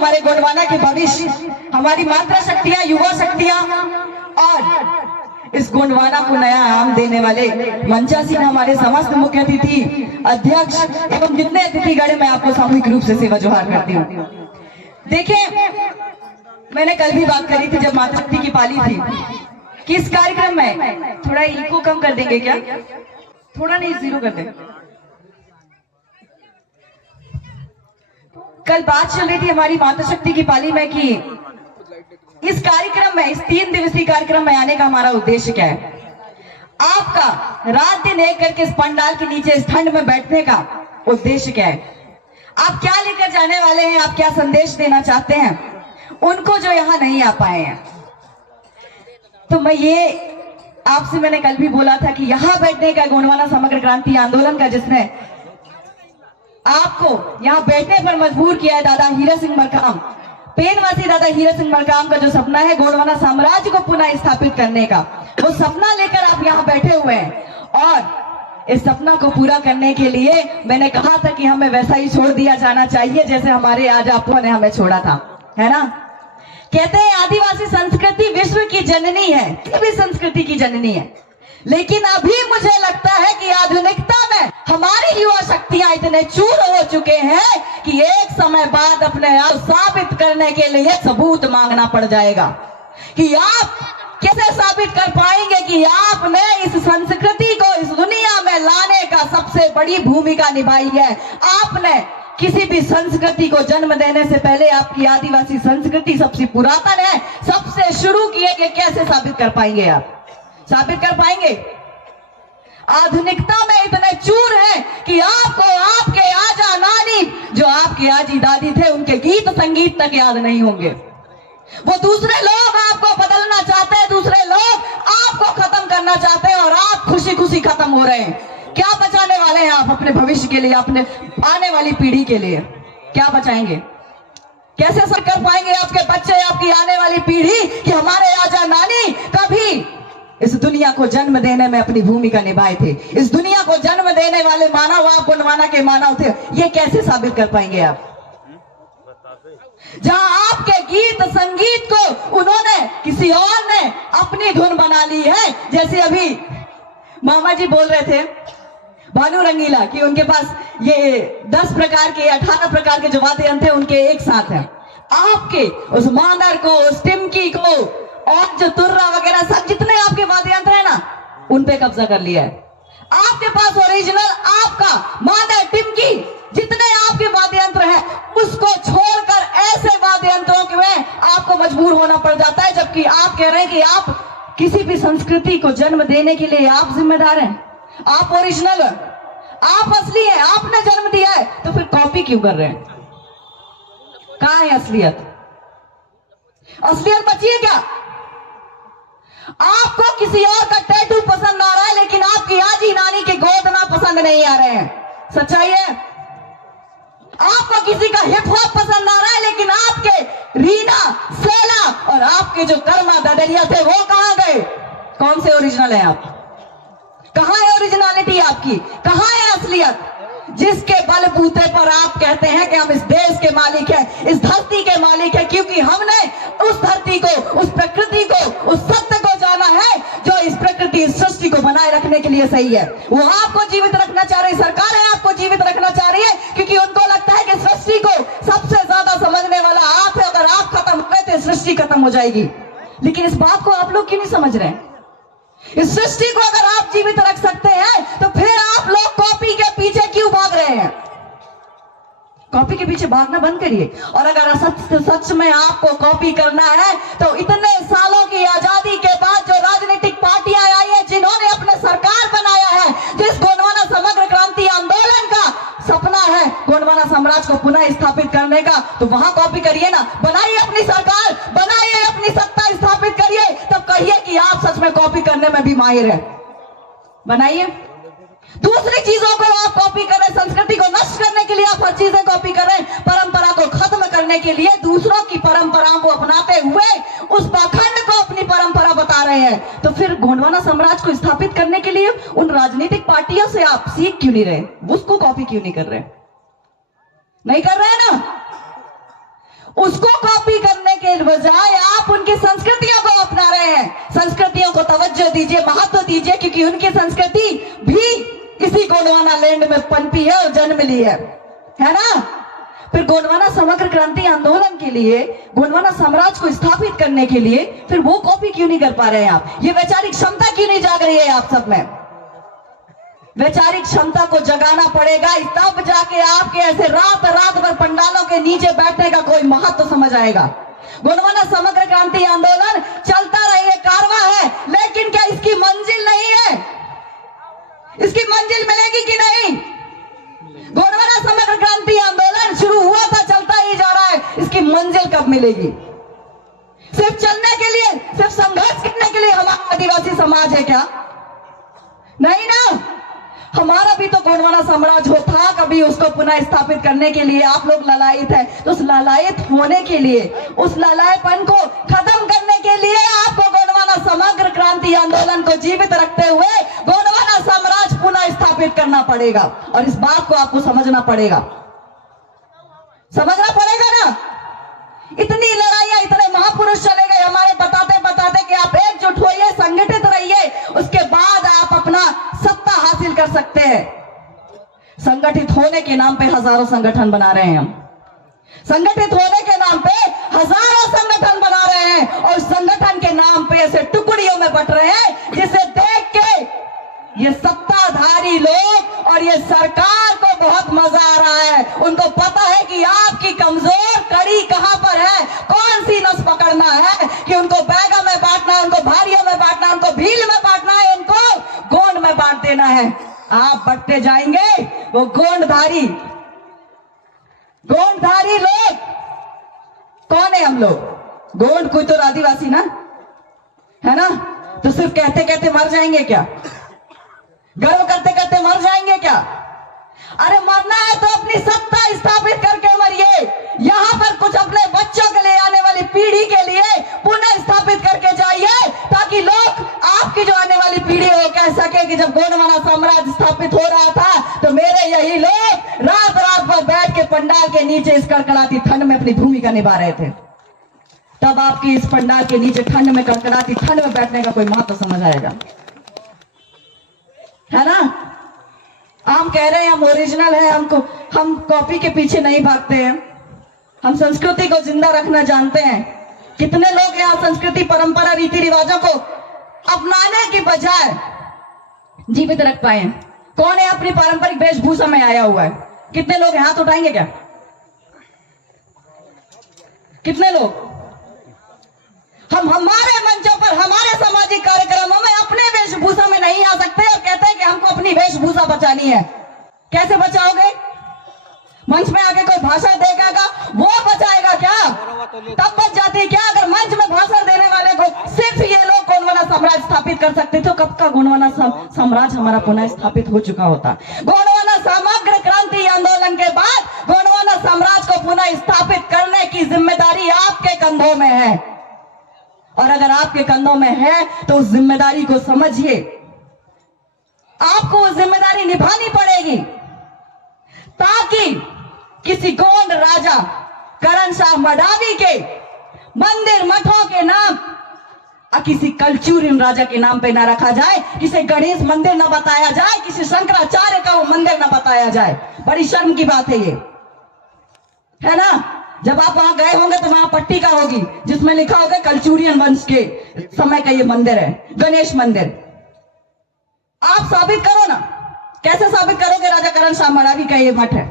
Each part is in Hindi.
हमारे गोंडवाना के भविष्य, हमारी मातृ शक्तियां, युवा शक्तियां और इस गोंडवाना को नया आयाम देने वाले मंचासीन हमारे समस्त मुख्य अतिथि, अध्यक्ष एवं जितने अतिथिगण, मैं आपको सामूहिक रूप से सेवा जोहार करती हूँ। देखिए, मैंने कल भी बात करी थी जब मातृशक्ति की पाली थी कि इस कार्यक्रम में थोड़ा इको कम कर देंगे क्या, थोड़ा नहीं, 0 कर दें। कल बात चल रही थी हमारी मातृशक्ति की पाली में कि इस कार्यक्रम में, इस 3 दिवसीय कार्यक्रम में आने का हमारा उद्देश्य क्या है। आपका रात दिन एक करके इस पंडाल के नीचे इस ठंड में बैठने का उद्देश्य क्या है, आप क्या लेकर जाने वाले हैं, आप क्या संदेश देना चाहते हैं उनको जो यहाँ नहीं आ पाए हैं। तो मैं ये आपसे, मैंने कल भी बोला था कि यहाँ बैठने का, गोंडवाना समग्र क्रांति आंदोलन का जिसने आपको यहाँ बैठने पर मजबूर किया है, दादा हीरा सिंह मरकाम, पेनवासी दादा हीरा सिंह मरकाम का जो सपना है गोंडवाना साम्राज्य को पुनः स्थापित करने का, वो सपना लेकर आप यहाँ बैठे हुए हैं। और इस सपना को पूरा करने के लिए मैंने कहा था कि हमें वैसा ही छोड़ दिया जाना चाहिए जैसे हमारे आज आपो ने हमें छोड़ा था, है ना। कहते हैं आदिवासी संस्कृति विश्व की जननी है, सभी संस्कृति की जननी है, लेकिन अभी मुझे लगता है कि आधुनिकता में हमारी युवा शक्तियां इतने चूर हो चुके हैं कि एक समय बाद अपने आप साबित करने के लिए सबूत मांगना पड़ जाएगा। कि आप कैसे साबित कर पाएंगे कि आपने इस संस्कृति को इस दुनिया में लाने का सबसे बड़ी भूमिका निभाई है। आपने किसी भी संस्कृति को जन्म देने से पहले आपकी आदिवासी संस्कृति सबसे पुरातन है, सबसे शुरू किए गए, कैसे साबित कर पाएंगे आप, साबित कर पाएंगे। आधुनिकता में इतने चूर हैं कि आपको आपके आजा नानी, जो आपके आजी दादी थे, उनके गीत संगीत तक याद नहीं होंगे। वो दूसरे लोग आपको बदलना चाहते हैं, दूसरे लोग आपको खत्म करना चाहते हैं और आप खुशी खुशी खत्म हो रहे हैं। क्या बचाने वाले हैं आप अपने भविष्य के लिए, अपने आने वाली पीढ़ी के लिए क्या बचाएंगे? कैसे असर कर पाएंगे आपके बच्चे, आपकी आने वाली पीढ़ी कि हमारे आजा नानी कभी इस दुनिया को जन्म देने में अपनी भूमिका निभाए थे, इस दुनिया को जन्म देने वाले मानव आप गोंडवाना के मानव थे। ये कैसे साबित कर पाएंगे आप? जहां आपके गीत संगीत को उन्होंने, किसी और ने अपनी धुन बना ली है। जैसे अभी मामा जी बोल रहे थे भानु रंगीला कि उनके पास ये 10 प्रकार के, 18 प्रकार के जो वाद्य यंत्र हैं उनके एक साथ हैं। आपके उस मांदर को, उस टिमकी को और जो तुर्रा वगैरह सब जितने आपके वाद्य यंत्र है ना, उन पे कब्जा कर लिया है। आपके पास ओरिजिनल आपका मांदर, टिमकी, जितने आपके वाद्य यंत्र है उसको छोड़कर ऐसे वाद्य यंत्रों में आपको मजबूर होना पड़ जाता है। जबकि आप कह रहे हैं कि आप किसी भी संस्कृति को जन्म देने के लिए आप जिम्मेदार हैं, आप ओरिजिनल है, आप असली है, आपने जन्म दिया है, तो फिर कॉपी क्यों कर रहे हैं? कहां है असलियत? असलियत बची है क्या? आपको किसी और का टैटू पसंद आ रहा है लेकिन आपकी आजी नानी के गोदना पसंद नहीं आ रहे हैं। सच्चाई है। आपको किसी का हिप हॉप पसंद आ रहा है लेकिन आपके रीना, सेला और आपके जो कर्मा ददरिया थे वो कहां गए? कौन से ओरिजिनल है आप? कहां है ओरिजिनलिटी आपकी? कहां है असलियत? जिसके बलबूते पर आप कहते हैं कि हम इस देश के मालिक हैं, इस धरती के मालिक हैं, क्योंकि हमने उस धरती को, उस प्रकृति को, उस सत्य को जाना है जो इस प्रकृति, इस सृष्टि को बनाए रखने के लिए सही है। वो आपको जीवित रखना चाह रही सरकार है, आपको जीवित रखना चाह रही है क्योंकि उनको लगता है कि सृष्टि को सबसे ज्यादा समझने वाला आप है। अगर आप खत्म हो गए तो सृष्टि खत्म हो जाएगी। लेकिन इस बात को आप लोग क्यों नहीं समझ रहे? इस सृष्टि को अगर आप जीवित रख सकते हैं तो फिर आप लोग कॉपी के पीछे क्यों भाग रहे हैं? कॉपी के पीछे भागना बंद करिए। और अगर सच में आपको कॉपी करना है तो इतने सालों की आजादी के बाद जो राजनीतिक पार्टियां आई है, जिन्होंने अपने सरकार बनाया है, जिस गोंडवाना समग्र क्रांति आंदोलन का सपना है गोंडवाना साम्राज्य को पुनः स्थापित करने का, तो वहां कॉपी करिए ना, बनाइए अपनी सरकार, बनाइए अपनी सत्ता स्थापित करिए, तब कहिए कि आप सच में कॉपी करने में भी माहिर है। बनाइए। दूसरी चीजों को आप कॉपी कर रहे, संस्कृति को नष्ट करने के लिए आप हर चीजें कॉपी कर रहे, परंपरा को खत्म करने के लिए दूसरों की परंपराओं को अपनाते हुए उस पाखंड को अपनी परंपरा बता रहे हैं। तो फिर गोंडवाना साम्राज्य को स्थापित करने के लिए उन राजनीतिक पार्टियों से आप सीख क्यों नहीं रहे? उसको कॉपी क्यों नहीं कर रहे? नहीं कर रहे ना? उसको कॉपी करने के बजाय आप उनकी संस्कृतियों को अपना रहे हैं। संस्कृतियों को तवज्जो दीजिए, महत्व दीजिए, क्योंकि उनकी संस्कृति भी इसी गोंडवाना लैंड में पनपी है और जन्म ली है ना। फिर गोंडवाना समग्र क्रांति आंदोलन के लिए, गोंडवाना साम्राज्य को स्थापित करने के लिए फिर वो कॉपी क्यों नहीं कर पा रहे हैं आप? ये वैचारिक क्षमता क्यों नहीं जाग रही है आप सब में? वैचारिक क्षमता को जगाना पड़ेगा, तब जाके आपके ऐसे रात रात भर पंडालों के नीचे बैठने का कोई महत्व समझ आएगा। गोंडवाना समग्र क्रांति आंदोलन चलता रही, कारवां है, लेकिन क्या इसकी मंजिल नहीं है? इसकी मंजिल मिलेगी कि नहीं? गोंडवाना समग्र क्रांति आंदोलन शुरू हुआ था, चलता ही जा रहा है, इसकी मंजिल कब मिलेगी? सिर्फ चलने के लिए, सिर्फ संघर्ष करने के लिए हमारा आदिवासी समाज है क्या? नहीं ना। हमारा भी तो गोंडवाना साम्राज्य था, कभी उसको पुनः स्थापित करने के लिए आप लोग ललायत है, तो उस ललायत होने के लिए, उस ललायतपन को खत्म करने के लिए आपको गोंडवाना समग्र क्रांति आंदोलन को जीवित रखते हुए गोंडवाना साम्राज्य पुनः स्थापित करना पड़ेगा। और इस बात को आपको समझना पड़ेगा, समझना पड़ेगा ना। इतनी लड़ाइयां, इतने महापुरुष चले गए हमारे बताते बताते कि आप एकजुट होइए, संगठित रहिए, उसके बाद आप अपना सत्ता हासिल कर सकते हैं। संगठित होने के नाम पे हजारों संगठन बना रहे हैं हम, संगठित होने के नाम पे हजारों संगठन बना रहे हैं, और संगठन के नाम पे ऐसे टुकड़ियों में बट रहे हैं जिसे देख के ये सत्ताधारी लोग और ये सरकार को बहुत मजा आ रहा है। उनको पता है कि आपकी कमजोर कड़ी कहां पर है, कौन सी नस पकड़ना है, कि उनको बैगा में बांटना है, उनको भारियों में बांटना है, उनको भील में बांटना है, उनको गोंड में बांट देना है। आप बढ़ते जाएंगे, वो गोंडधारी लोग कौन है? हम लोग गोंड, कोई तो आदिवासी ना है ना। तो सिर्फ कहते कहते मर जाएंगे क्या? गर्व करते करते मर जाएंगे क्या? अरे मरना है तो अपनी सत्ता स्थापित करके मरिए। यहाँ पर कुछ अपने बच्चों के लिए, आने वाली पीढ़ी के लिए पुनः स्थापित करके जाइए, ताकि लोग, आपकी जो आने वाली पीढ़ी हो, कह सके कि जब गोंडवाना साम्राज्य स्थापित हो रहा था तो मेरे यही लोग रात रात भर बैठ के पंडाल के नीचे इस कड़कड़ाती ठंड में अपनी भूमिका निभा रहे थे। तब आपकी इस पंडाल के नीचे ठंड में, कड़कड़ाती ठंड में बैठने का कोई महत्व समझ आएगा, है ना। हम कह रहे हैं हम ओरिजिनल है, हम कॉपी के पीछे नहीं भागते हैं, हम संस्कृति को जिंदा रखना जानते हैं। कितने लोग यहाँ संस्कृति, परंपरा, रीति रिवाजों को अपनाने की बजाय जीवित रख पाए हैं? कौन है अपनी पारंपरिक वेशभूषा में आया हुआ है? कितने लोग हाथ उठाएंगे क्या? कितने लोग? हम हमारे मंचों पर, हमारे सामाजिक कार्यक्रमों में अपने वेशभूषा में नहीं आ सकते और कहते हैं कि हमको अपनी वेशभूषा बचानी है। कैसे बचाओगे? मंच में आके कोई भाषण देगा, वो बचाएगा क्या? तब बच जाती है क्या? अगर मंच में भाषण देने वाले को सिर्फ ये लोग गोंडवाना साम्राज्य स्थापित कर सकते तो कब का गोंडवाना साम्राज्य हमारा पुनः स्थापित हो चुका होता। गोंडवाना समग्र क्रांति आंदोलन के बाद गोंडवाना साम्राज्य को पुनः स्थापित करने की जिम्मेदारी आपके कंधों में है, और अगर आपके कंधों में है तो उस जिम्मेदारी को समझिए। आपको वो जिम्मेदारी निभानी पड़ेगी, ताकि किसी गोंड राजा करण शाह मडावी के मंदिर मठों के नाम किसी कलचुरियन राजा के नाम पे ना रखा जाए, किसी गणेश मंदिर ना बताया जाए, किसी शंकराचार्य का वो मंदिर ना बताया जाए। बड़ी शर्म की बात है ये, है ना। जब आप वहां गए होंगे तो वहां पट्टिका होगी जिसमें लिखा होगा कलचुरियन वंश के समय का ये मंदिर है, गणेश मंदिर। आप साबित करो ना, कैसे साबित करोगे राजा करण शाह मडावी का ये मठ है?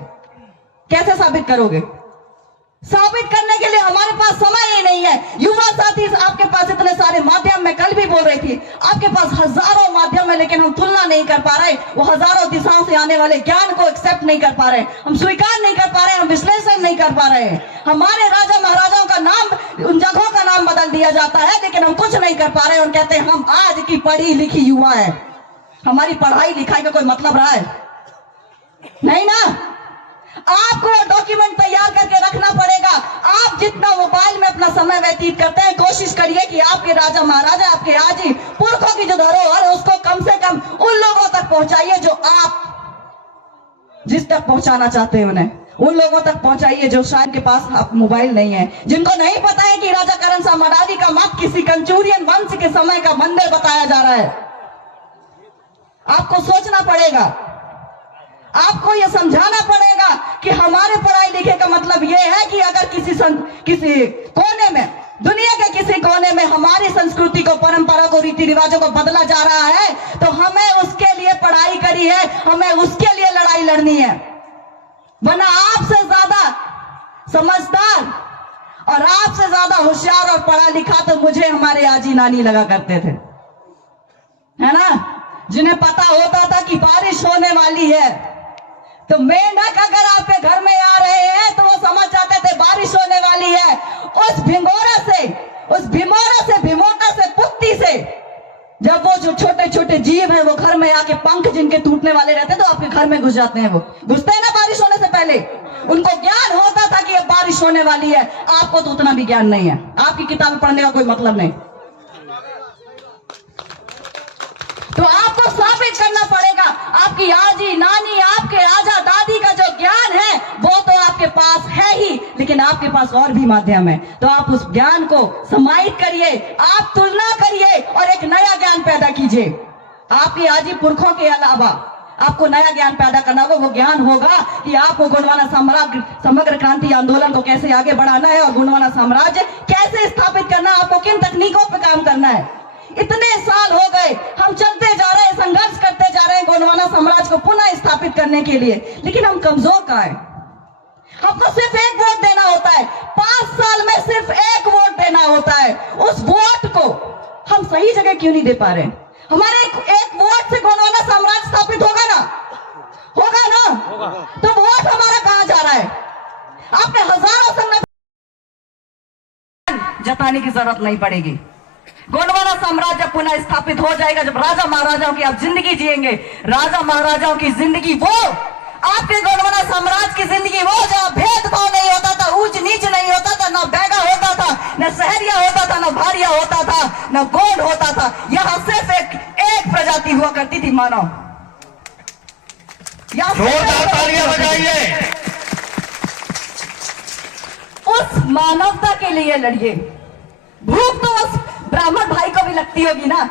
कैसे साबित करोगे? साबित करने के लिए हमारे पास समय ही नहीं है। युवा साथी, आपके पास इतने सारे माध्यम, मैं कल भी बोल रही थी, आपके पास हजारों माध्यम है, लेकिन हम तुलना नहीं कर पा रहे। वो हजारों दिशाओं से आने वाले ज्ञान को एक्सेप्ट नहीं कर पा रहे, हम स्वीकार नहीं कर पा रहे, हम विश्लेषण नहीं कर पा रहे। हमारे राजा महाराजाओं का नाम, उन जगहों का नाम बदल दिया जाता है, लेकिन हम कुछ नहीं कर पा रहे और कहते हैं हम आज की पढ़ी लिखी युवा है। हमारी पढ़ाई लिखाई का कोई मतलब रहा है? नहीं ना। आपको डॉक्यूमेंट तैयार करके रखना पड़ेगा। आप जितना मोबाइल में अपना समय व्यतीत करते हैं, कोशिश करिए कि आपके राजा महाराजा, आपके आजी पुरखों की जो धरोहर है उसको कम से कम उन लोगों तक पहुंचाइए जो आप जिस तक पहुंचाना चाहते हैं उन्हें। उन लोगों तक पहुंचाइए जो शायद के पास आप मोबाइल नहीं है, जिनको नहीं पता है कि राजा करण शाह मडावी का मठ किसी कंचूरियन वंश के समय का मंदिर बताया जा रहा है। आपको सोचना पड़ेगा, आपको यह समझाना पड़ेगा कि हमारे पढ़ाई लिखे का मतलब यह है कि अगर किसी कोने में, दुनिया के किसी कोने में हमारी संस्कृति को, परंपरा को, रीति रिवाजों को बदला जा रहा है तो हमें उसके लिए पढ़ाई करी है, हमें उसके लिए लड़ाई लड़नी है। वरना आपसे ज्यादा समझदार और आपसे ज्यादा होशियार और पढ़ा लिखा तो मुझे हमारे आजी नानी लगा करते थे, है ना, जिन्हें पता होता था कि बारिश होने वाली है तो मेंढक अगर आपके घर में आ रहे हैं तो वो समझ जाते थे बारिश होने वाली है। उस भीमोटा से पुत्ती से जब वो जो छोटे छोटे जीव हैं वो घर में आके पंख जिनके टूटने वाले रहते हैं तो आपके घर में घुस जाते हैं, वो घुसते हैं ना बारिश होने से पहले। उनको ज्ञान होता था कि अब बारिश होने वाली है, आपको तो उतना भी ज्ञान नहीं है, आपकी किताब पढ़ने का कोई मतलब नहीं। तो आपको साबित करना पड़ेगा, आपकी आजी नानी, आपके आजा दादी का जो ज्ञान है वो तो आपके पास है ही, लेकिन आपके पास और भी माध्यम है। तो आप उस ज्ञान को समाहित करिए, आप तुलना करिए और एक नया ज्ञान पैदा कीजिए। आपकी आजी पुरखों के अलावा आपको नया ज्ञान पैदा करना होगा। वो ज्ञान होगा कि आपको गोंडवाना समग्र क्रांति आंदोलन को कैसे आगे बढ़ाना है और गोंडवाना साम्राज्य कैसे स्थापित करना है, आपको किन तकनीकों पर काम करना है। इतने साल हो गए, हम चलते जा रहे हैं, संघर्ष करते जा रहे हैं गोंडवाना साम्राज्य को पुनः स्थापित करने के लिए, लेकिन हम कमजोर कहाँ हैं। हमको सिर्फ एक वोट देना होता है, 5 साल में सिर्फ एक वोट देना होता है। उस वोट को हम सही जगह क्यों नहीं दे पा रहे? हमारे एक वोट से गोंडवाना साम्राज्य स्थापित होगा ना? तो वोट हमारा कहां जा रहा है? आपने हजारों संगठन जताने की जरूरत नहीं पड़ेगी। गोंडवाना साम्राज्य पुनः स्थापित हो जाएगा जब राजा महाराजाओं की आप जिंदगी जिएंगे। राजा महाराजाओं की जिंदगी वो, आपके गोंडवाना साम्राज्य की जिंदगी वो जहां भेदभाव नहीं होता था, ऊंच नीच नहीं होता था, न बैगा होता था, न सहरिया होता था, न भारिया होता था, न गोंड होता था। यहां सिर्फ एक प्रजाति हुआ करती थी, मानव। तालियां बजाइए। उस मानवता के लिए लड़िए। भूख तो उस ब्राह्मण भाई को भी लगती होगी ना,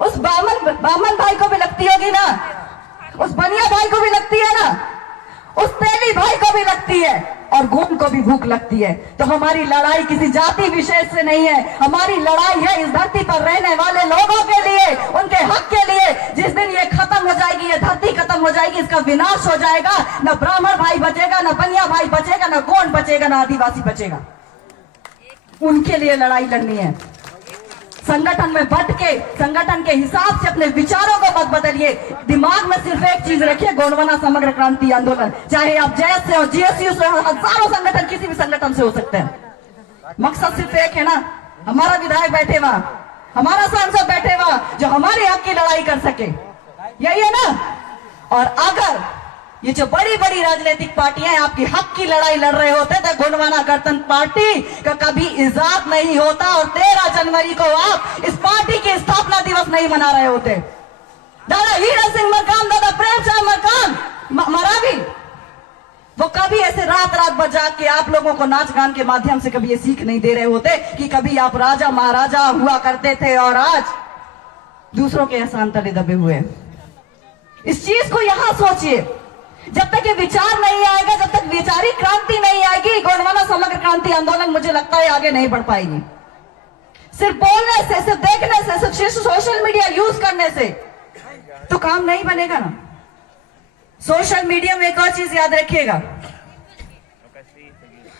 उस बामन भाई को भी लगती होगी ना, उस बनिया भाई को भी लगती है ना, उस तेली भाई को भी लगती है, और गोंड को भी भूख लगती है। तो हमारी लड़ाई किसी जाति विशेष से नहीं है, हमारी लड़ाई है इस धरती पर रहने वाले लोगों के लिए, उनके हक के लिए। जिस दिन ये खत्म हो जाएगी, ये धरती खत्म हो जाएगी, इसका विनाश हो जाएगा, न ब्राह्मण भाई बचेगा, न बनिया भाई बचेगा, न गोंड बचेगा, न आदिवासी बचेगा। उनके लिए लड़ाई लड़नी है। संगठन में बट के, संगठन के हिसाब से अपने विचारों को मत बदलिए। दिमाग में सिर्फ एक चीज रखिए, गोंडवाना समग्र क्रांति आंदोलन। चाहे आप जैस से हो, जीएसयू से हो, हजारों संगठन किसी भी संगठन से हो सकते हैं। मकसद सिर्फ एक है ना, हमारा विधायक बैठे वहां, हमारा सांसद बैठे वहां, जो हमारे हक की लड़ाई कर सके, यही है ना। और अगर ये जो बड़ी बड़ी राजनीतिक पार्टियां आपकी हक की लड़ाई लड़ रहे होते तो गोंडवाना गणतंत्र पार्टी का कभी इजाद नहीं होता, और 13 जनवरी को आप इस पार्टी की स्थापना दिवस नहीं मना रहे होते। दादा हीरा सिंह मरकाम, दादा प्रेमचंद मरकाम मरावी, वो कभी ऐसे रात रात बजा के आप लोगों को नाच गान के माध्यम से कभी ये सीख नहीं दे रहे होते कि कभी आप राजा महाराजा हुआ करते थे और आज दूसरों के एहसान तले दबे हुए। इस चीज को यहां सोचिए। जब तक ये विचार नहीं आएगा, जब तक वैचारिक क्रांति नहीं आएगी, गोंडवाना समग्र क्रांति आंदोलन मुझे लगता है आगे नहीं बढ़ पाएगी। सिर्फ बोलने से, सिर्फ देखने से, सिर्फ सोशल मीडिया यूज करने से तो काम नहीं बनेगा ना। सोशल मीडिया में एक और चीज याद रखिएगा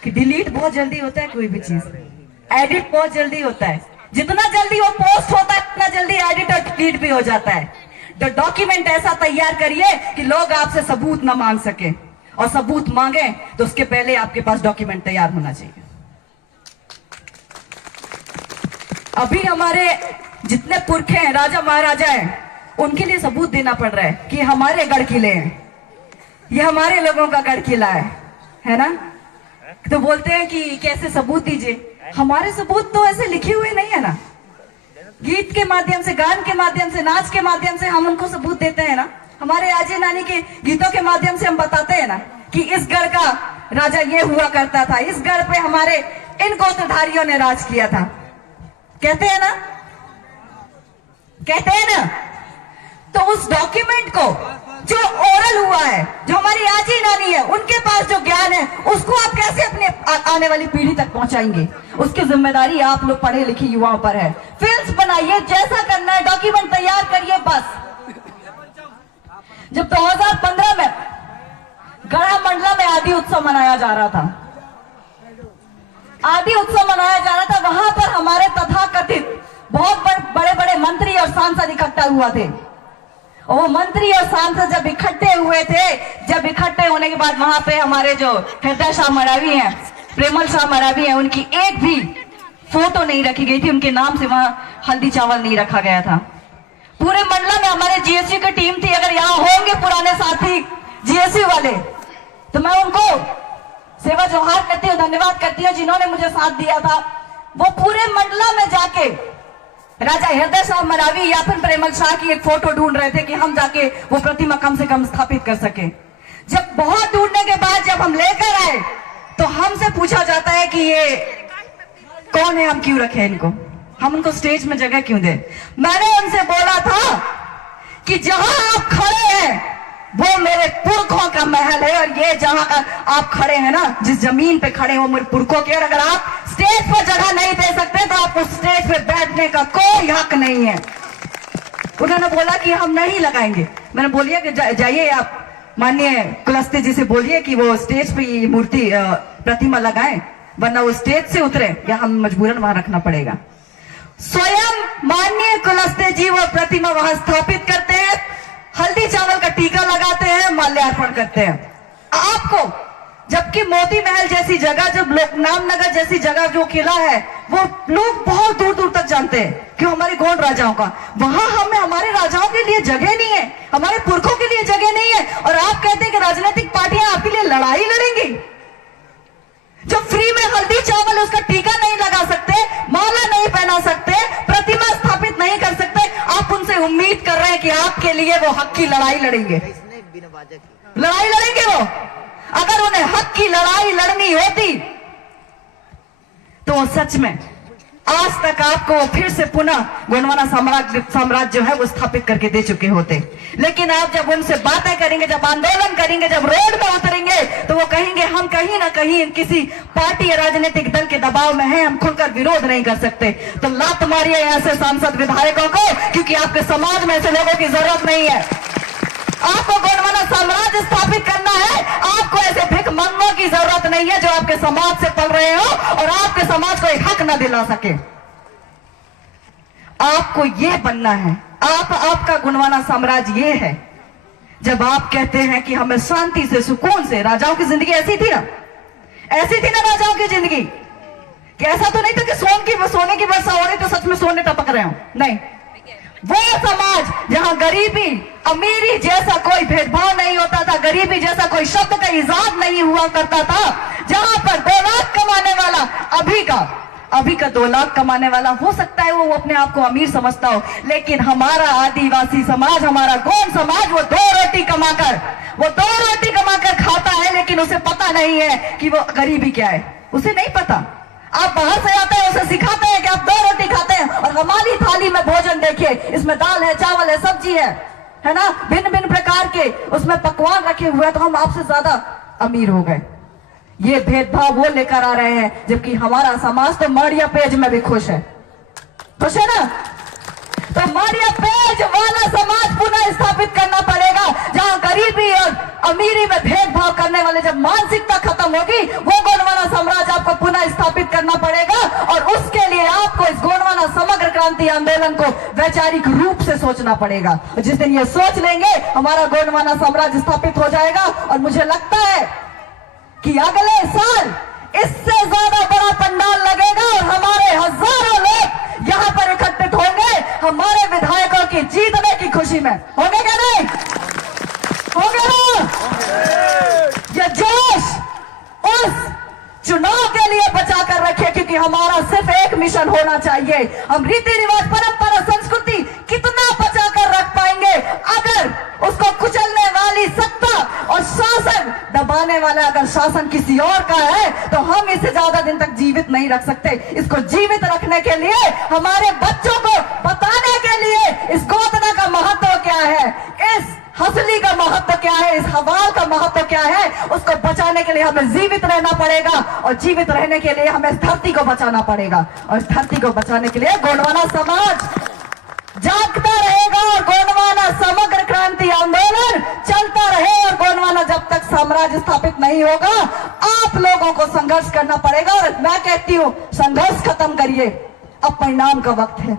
कि डिलीट बहुत जल्दी होता है, कोई भी चीज एडिट बहुत जल्दी होता है। जितना जल्दी वो पोस्ट होता है उतना जल्दी एडिट और डिलीट भी हो जाता है। तो डॉक्यूमेंट ऐसा तैयार करिए कि लोग आपसे सबूत ना मांग सके, और सबूत मांगे तो उसके पहले आपके पास डॉक्यूमेंट तैयार होना चाहिए। अभी हमारे जितने पुरखे हैं, राजा महाराजा हैं, उनके लिए सबूत देना पड़ रहा है कि हमारे गढ़ किले हैं, ये हमारे लोगों का गढ़ किला है ना। तो बोलते हैं कि कैसे सबूत दीजिए। हमारे सबूत तो ऐसे लिखे हुए नहीं है ना, गीत के माध्यम से, गान के माध्यम से, नाच के माध्यम से हम उनको सबूत देते हैं ना। हमारे आजी नानी के गीतों के माध्यम से हम बताते हैं ना कि इस गढ़ का राजा ये हुआ करता था, इस गढ़ पे हमारे इन गोत्रधारियों ने राज किया था। कहते हैं ना, कहते हैं ना। तो उस डॉक्यूमेंट को जो ओरल हुआ है, जो हमारी आजी नानी है, उनके पास जो ज्ञान है, उसको आप कैसे अपने आने वाली पीढ़ी तक पहुंचाएंगे? उसकी जिम्मेदारी आप लोग पढ़े लिखे युवाओं पर है। फिल्म्स बनाइए, जैसा करना है डॉक्यूमेंट तैयार करिए बस। जब 2015 में गढ़ा मंडला में आदि उत्सव मनाया जा रहा था, आदि उत्सव मनाया जा रहा था, वहां पर हमारे तथाकथित बहुत बड़े बड़े मंत्री और सांसद इकट्ठा हुआ थे। और वो मंत्री और सांसद जब इकट्ठे हुए थे, जब इकट्ठे होने के बाद वहां पे हमारे जो हृदय शाह मरावी हैं, प्रेमल शाह मरावी हैं, उनकी एक भी फोटो नहीं रखी गई थी, उनके नाम से वहां हल्दी चावल नहीं रखा गया था। पूरे मंडला में हमारे जीएसयू की टीम थी। अगर यहाँ होंगे पुराने साथी जीएसयू वाले, तो मैं उनको सेवा जोहार करती हूँ, धन्यवाद करती हूँ जिन्होंने मुझे साथ दिया था। वो पूरे मंडला में जाके राजा हृदय शाह मरावी या फिर प्रेमल शाह की एक फोटो ढूंढ रहे थे कि हम जाके वो प्रतिमा कम से कम स्थापित कर सके। जब बहुत ढूंढने के बाद जब हम लेकर आए, तो हमसे पूछा जाता है कि ये कौन है, हम क्यों रखे इनको, हम उनको स्टेज में जगह क्यों दे? मैंने उनसे बोला था कि जहां आप खड़े हैं वो मेरे पुरखों का महल है, और ये जहां आप खड़े हैं ना, जिस जमीन पे खड़े हो मेरे पुरखों के, और अगर आप स्टेज पर जगह नहीं दे सकते तो आप उस स्टेज पे बैठने का कोई हक नहीं है। उन्होंने बोला कि हम नहीं लगाएंगे। मैंने बोलिए कि जाइए आप माननीय कुलस्ते जी से बोलिए कि वो स्टेज पे ये मूर्ति प्रतिमा लगाएं, वरना वो स्टेज से उतरे या हम मजबूरन वहां रखना पड़ेगा। स्वयं माननीय कुलस्ते जी वो प्रतिमा वहां स्थापित करते हैं, हल्दी चावल का टीका लगाते हैं, माल्यार्पण करते हैं। आपको जबकि मोती महल जैसी जगह, जब नामनगर जैसी जगह जो किला है, वो लोग बहुत दूर दूर तक जानते हैं कि हमारे गोंड राजाओं का, वहां हमें हमारे राजाओं के लिए जगह नहीं है, हमारे पुरखों के लिए जगह नहीं है। और आप कहते हैं कि राजनीतिक पार्टियां आपके लिए लड़ाई लड़ेंगी। जो फ्री में हल्दी चावल उसका टीका नहीं लगा सकते, माला नहीं पहना सकते, प्रतिमा स्थापित नहीं कर सकते, आप उनसे उम्मीद कर रहे हैं कि आपके लिए वो हक की लड़ाई लड़ेंगे? लड़ाई लड़ेंगे वो? अगर उन्हें हक की लड़ाई लड़नी होती तो सच में आज तक आपको फिर से पुनः गोंडवाना साम्राज्य जो है वो स्थापित करके दे चुके होते। लेकिन आप जब उनसे बातें करेंगे, जब आंदोलन करेंगे, जब रोड में उतरेंगे, तो वो कहेंगे हम कहीं ना कहीं किसी पार्टी या राजनीतिक दल के दबाव में हैं, हम खुलकर विरोध नहीं कर सकते। तो लात मारिए ऐसे सांसद विधायकों को, क्योंकि आपके समाज में ऐसे लोगों की जरूरत नहीं है। आपको गोंडवाना साम्राज्य स्थापित करना है, आपको ऐसे भिखमंगों की जरूरत नहीं है जो आपके समाज से पल रहे हो और आपके समाज को एक हक न दिला सके। आपको ये बनना है। आपका गोंडवाना साम्राज्य ये है जब आप कहते हैं कि हमें शांति से, सुकून से, राजाओं की जिंदगी ऐसी थी ना, ऐसी थी ना राजाओं की जिंदगी, कि ऐसा तो नहीं था कि सोने की वर्षा हो रही तो सच में सोने टपक रहे हो, नहीं। वो समाज जहां गरीबी अमीरी जैसा कोई भेदभाव नहीं होता था, गरीबी जैसा कोई शब्द का इजाद नहीं हुआ करता था, जहां पर 2 लाख कमाने वाला अभी का 2 लाख कमाने वाला हो सकता है वो अपने आप को अमीर समझता हो, लेकिन हमारा आदिवासी समाज, हमारा गोंड समाज, वो 2 रोटी कमाकर खाता है, लेकिन उसे पता नहीं है कि वो गरीबी क्या है, उसे नहीं पता। आप बाहर से आते हैं, उसे सिखाते हैं कि आप 2 रोटी खाते हैं, और हमारी थाली में भोजन देखिए, इसमें दाल है, चावल है, सब्जी है ना, भिन्न भिन्न प्रकार के उसमें पकवान रखे हुए हैं, तो हम आपसे ज्यादा अमीर हो गए। ये भेदभाव वो लेकर आ रहे हैं, जबकि हमारा समाज तो माड़िया पेज में भी खुश है ना। तो माड़िया पेज वाला समाज पुनः स्थापित करना पड़ेगा, जहां गरीबी और अमीरी में भेदभाव करने वाले जब मानसिकता खत्म होगी, वो गोंडवाना साम्राज्य आपको पुनः स्थापित करना पड़ेगा। और उसके लिए आपको इस गोंडवाना समग्र क्रांति आंदोलन को वैचारिक रूप से सोचना पड़ेगा। जिस दिन ये सोच लेंगे, हमारा गोंडवाना साम्राज्य स्थापित हो जाएगा। और मुझे लगता है कि अगले साल इससे ज्यादा बड़ा पंडाल लगेगा और हमारे हजारों लोग यहाँ पर इकट्ठित होंगे, हमारे विधायकों की जीतने की खुशी में। होंगे क्या नहीं? होंगे ना? ये जोश उस चुनाव के लिए बचा कर रखे, क्योंकि हमारा सिर्फ एक मिशन होना चाहिए। हम रीति रिवाज, परंपरा, संस्कृति कितना बचा कर रख पाएंगे अगर उसको कुचलने वाली सत्ता और शासन दबा आने वाला अगर शासन किसी और का है तो हम इसे ज्यादा दिन तक जीवित नहीं रख सकते। इसको जीवित रखने के लिए, हमारे बच्चों को बताने के लिए इस गोदना का महत्व क्या है, इस हंसली का महत्व क्या है, इस हवाल का महत्व क्या है, उसको बचाने के लिए हमें जीवित रहना पड़ेगा। और जीवित रहने के लिए हमें इस धरती को बचाना पड़ेगा। और इस धरती को बचाने के लिए गोंडवाना समाज जागता रहेगा और गोंडवाना समग्र क्रांति आंदोलन चलता रहे। और गोंडवाना जब तक साम्राज्य स्थापित नहीं होगा, आप लोगों को संघर्ष करना पड़ेगा। और मैं कहती हूं, संघर्ष खत्म करिए, अब परिणाम का वक्त है।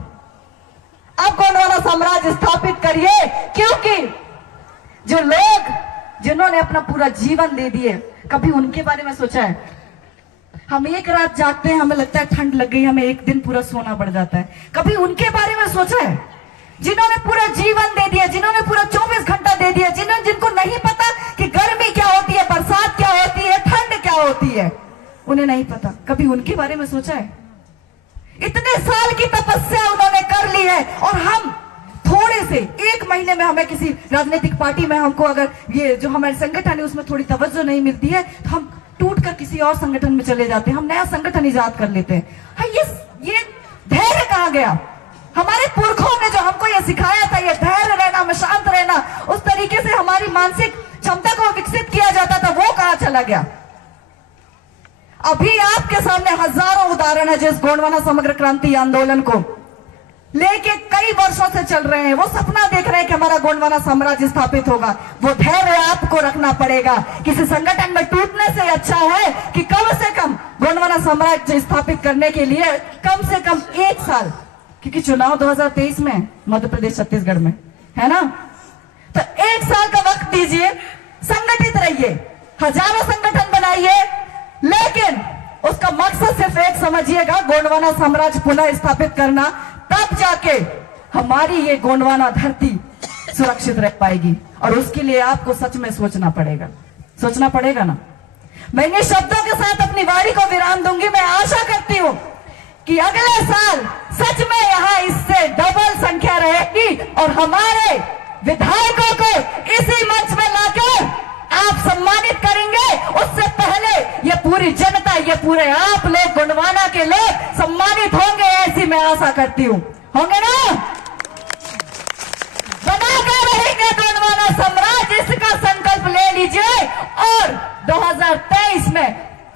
अब गोंडवाना साम्राज्य स्थापित करिए, क्योंकि जो लोग जिन्होंने अपना पूरा जीवन दे दिए, कभी उनके बारे में सोचा है? हम एक रात जागते हैं, हमें लगता है ठंड लग गई, हमें एक दिन पूरा सोना पड़ जाता है। कभी उनके बारे में सोचा है जिन्होंने पूरा जीवन दे दिया, जिन्होंने पूरा 24 घंटा दे दिया, जिनको नहीं पता कि गर्मी क्या होती है, बरसात क्या होती है, ठंड क्या होती है, उन्हें नहीं पता। कभी उनके बारे में सोचा है? इतने साल की तपस्या उन्होंने कर ली है, और हम थोड़े से 1 महीने में हमें किसी राजनीतिक पार्टी में, हमको अगर ये जो हमारे संगठन है उसमें थोड़ी तवज्जो नहीं मिलती है तो हम टूट कर किसी और संगठन में चले जाते हैं, हम नया संगठन इजाद कर लेते हैं। हाँ, ये धैर्य कहाँ गया? हमारे पुरखों ने जो हमको ये सिखाया था, ये धैर्य रहना, में शांत रहना, उस तरीके से हमारी मानसिक क्षमता को विकसित किया जाता था, वो कहाँ चला गया? अभी आपके सामने हजारों उदाहरण है जिस गोंडवाना समग्र क्रांति आंदोलन को लेके कई वर्षों से चल रहे हैं। वो सपना देख रहे हैं कि हमारा गोंडवाना साम्राज्य स्थापित होगा। वो धैर्य आपको रखना पड़ेगा। किसी संगठन में टूटने से अच्छा है कि कम से कम गोंडवाना साम्राज्य स्थापित करने के लिए कम से कम 1 साल, क्योंकि चुनाव 2023 में मध्य प्रदेश छत्तीसगढ़ में है ना, तो 1 साल का वक्त दीजिए, संगठित रहिए, हजारों संगठन बनाइए, लेकिन उसका मकसद सिर्फ एक समझिएगा, गोंडवाना साम्राज्य पुनः स्थापित करना। तब जाके हमारी ये गोंडवाना धरती सुरक्षित रह पाएगी। और उसके लिए आपको सच में सोचना पड़ेगा ना। मैं इन शब्दों के साथ अपनी वाणी को विराम दूंगी। मैं आशा करती हूं कि अगले साल सच में यहाँ इससे डबल संख्या रहेगी और हमारे विधायकों को इसी मंच में लाकर आप सम्मानित करेंगे। उससे पहले ये पूरी जनता, ये पूरे आप लोग, गोंडवाना के लोग सम्मानित होंगे, ऐसी मैं आशा करती हूँ। होंगे ना? बनाकर रहेंगे गोंडवाना साम्राज्य, इसका संकल्प ले लीजिए। और 2023 में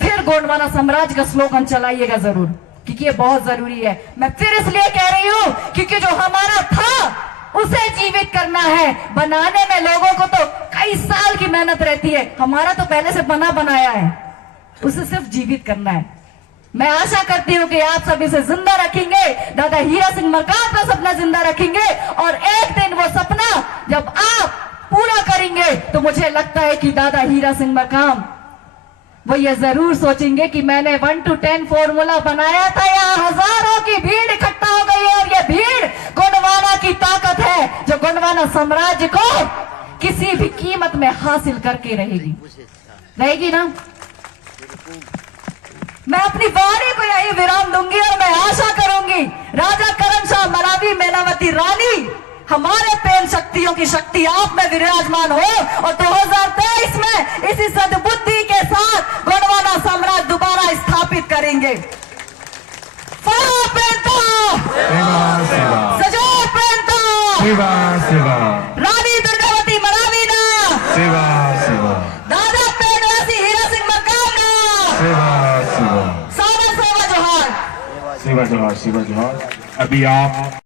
फिर गोंडवाना साम्राज्य का स्लोगन चलाइएगा जरूर, क्योंकि ये बहुत जरूरी है। मैं फिर इसलिए कह रही हूँ क्योंकि जो हमारा था उसे जीवित करना है। बनाने में लोगों को तो कई साल की मेहनत रहती है, हमारा तो पहले से बनाया है, उसे सिर्फ जीवित करना है। मैं आशा करती हूँ कि आप सब इसे जिंदा रखेंगे, दादा हीरा सिंह मरकाम का सपना जिंदा रखेंगे। और एक दिन वो सपना जब आप पूरा करेंगे तो मुझे लगता है कि दादा हीरा सिंह मरकाम वो ये जरूर सोचेंगे कि मैंने 1 to 10 फॉर्मूला बनाया था, यहाँ हजारों की भीड़ इकट्ठा हो गई है। और ये भीड़ गोंडवाना की ताकत है, जो गोंडवाना साम्राज्य को किसी भी कीमत में हासिल करके रहेगी ना। मैं अपनी वाणी को यही विराम दूंगी और मैं आशा करूंगी राजा करमशाह मरावी मेनावती रानी, हमारे पेन शक्तियों की शक्ति आप में विराजमान हो। और 2023 में इसी सद्बुद्धि के साथ गोंडवाना साम्राज्य दोबारा स्थापित करेंगे। सजोर रानी दुर्गावती मरावी ना, दादा पेनवासी हीरा सिंह मरकाम ना, सावा जोहार। शिवा जोहार। अभी आप